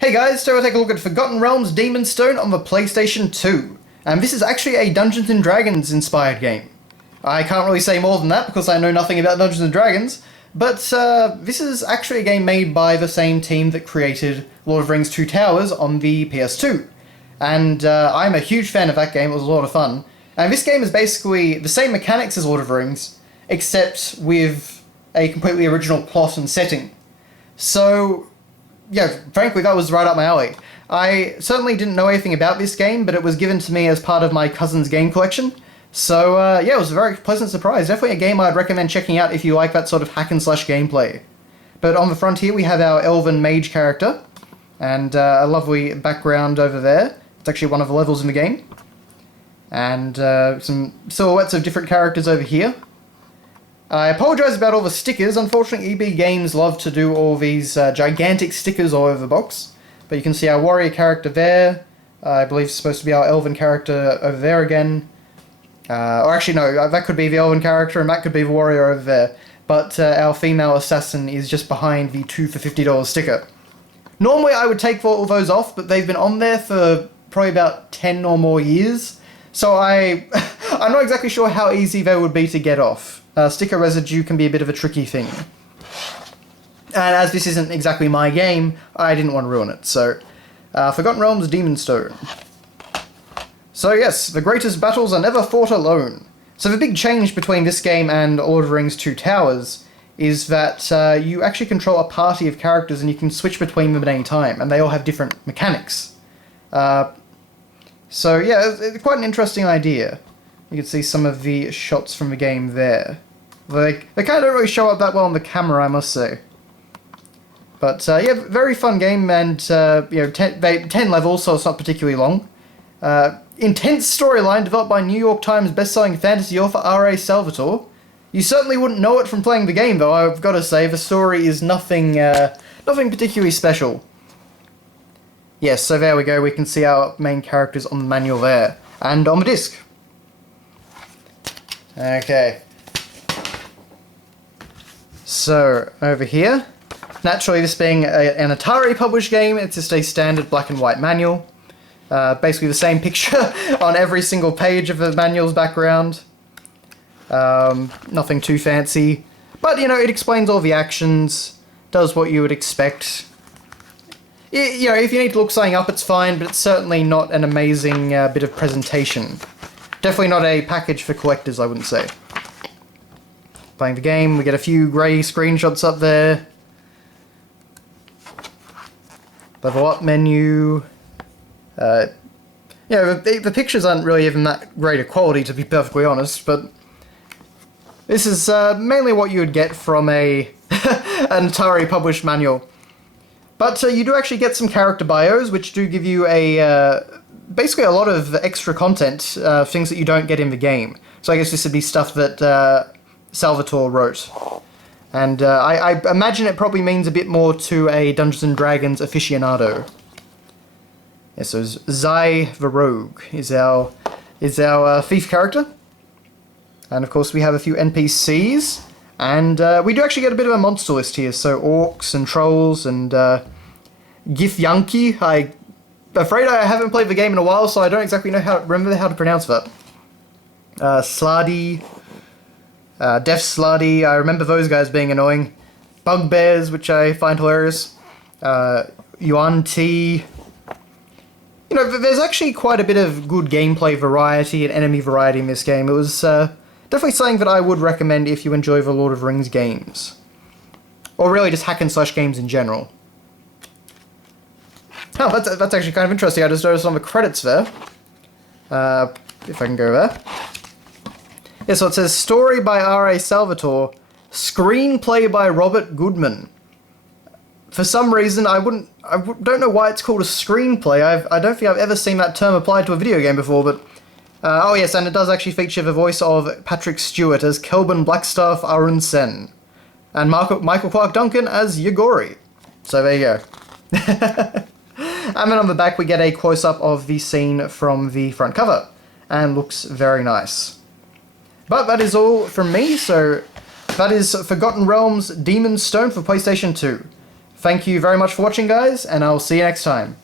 Hey guys, so we'll take a look at Forgotten Realms Demon's Stone on the PlayStation 2. And this is actually a Dungeons & Dragons inspired game. I can't really say more than that because I know nothing about Dungeons & Dragons, but this is actually a game made by the same team that created Lord of the Rings Two Towers on the PS2. And I'm a huge fan of that game, it was a lot of fun. And this game is basically the same mechanics as Lord of the Rings, except with a completely original plot and setting. So, yeah, frankly, that was right up my alley. I certainly didn't know anything about this game, but it was given to me as part of my cousin's game collection. So, yeah, it was a very pleasant surprise. Definitely a game I'd recommend checking out if you like that sort of hack-and-slash gameplay. But on the front here, we have our elven mage character, and a lovely background over there. It's actually one of the levels in the game. And some silhouettes of different characters over here. I apologise about all the stickers. Unfortunately, EB Games love to do all these gigantic stickers all over the box. But you can see our warrior character there. I believe it's supposed to be our elven character over there again. Or actually, no, that could be the elven character and that could be the warrior over there. But our female assassin is just behind the 2 for $50 sticker. Normally, I would take all those off, but they've been on there for probably about 10 or more years. So I'm not exactly sure how easy they would be to get off. Sticker residue can be a bit of a tricky thing. And as this isn't exactly my game, I didn't want to ruin it. So, Forgotten Realms Demon's Stone. So yes, the greatest battles are never fought alone. So the big change between this game and Lord of the Rings Two Towers is that you actually control a party of characters and you can switch between them at any time, and they all have different mechanics. So yeah, it's quite an interesting idea. You can see some of the shots from the game there. They kind of don't really show up that well on the camera, I must say. But yeah, very fun game, and you know, 10 levels, so it's not particularly long. Intense storyline developed by New York Times bestselling fantasy author R.A. Salvatore. You certainly wouldn't know it from playing the game, though. I've got to say, the story is nothing particularly special. Yes, so there we go. We can see our main characters on the manual there, and on the disc. Okay. So, over here, naturally this being an Atari published game, it's just a standard black and white manual. Basically the same picture on every single page of the manual's background. Nothing too fancy. But, you know, it explains all the actions, does what you would expect. You know, if you need to look something up, it's fine, but it's certainly not an amazing bit of presentation. Definitely not a package for collectors, I wouldn't say. Playing the game, we get a few grey screenshots up there. Level up menu. Yeah, the pictures aren't really even that great a quality, to be perfectly honest, but this is mainly what you would get from an Atari published manual. But you do actually get some character bios, which do give you basically a lot of extra content, things that you don't get in the game. So I guess this would be stuff that Salvatore wrote. And I imagine it probably means a bit more to a Dungeons & Dragons aficionado. Yeah, so Zai the Rogue is our thief character. And of course we have a few NPCs. And we do actually get a bit of a monster list here. So orcs and trolls and Githyanki. I'm afraid I haven't played the game in a while, so I don't exactly know remember how to pronounce that. Slardy. Deaf Slardy, I remember those guys being annoying. Bugbears, which I find hilarious. Yuan T. You know, there's actually quite a bit of good gameplay variety and enemy variety in this game. It was definitely something that I would recommend if you enjoy the Lord of the Rings games. Or really just hack and slash games in general. Oh, that's actually kind of interesting. I just noticed on the credits there. If I can go there. Yeah, so it says, story by R.A. Salvatore, screenplay by Robert Goodman. For some reason, I don't know why it's called a screenplay. I don't think I've ever seen that term applied to a video game before, but... oh yes, and it does actually feature the voice of Patrick Stewart as Kelban Blackstaff Arun Sen. And Michael Clark Duncan as Yagori. So there you go. And then on the back we get a close-up of the scene from the front cover. And looks very nice. But that is all from me, so that is Forgotten Realms Demon's Stone for PlayStation 2. Thank you very much for watching, guys, and I'll see you next time.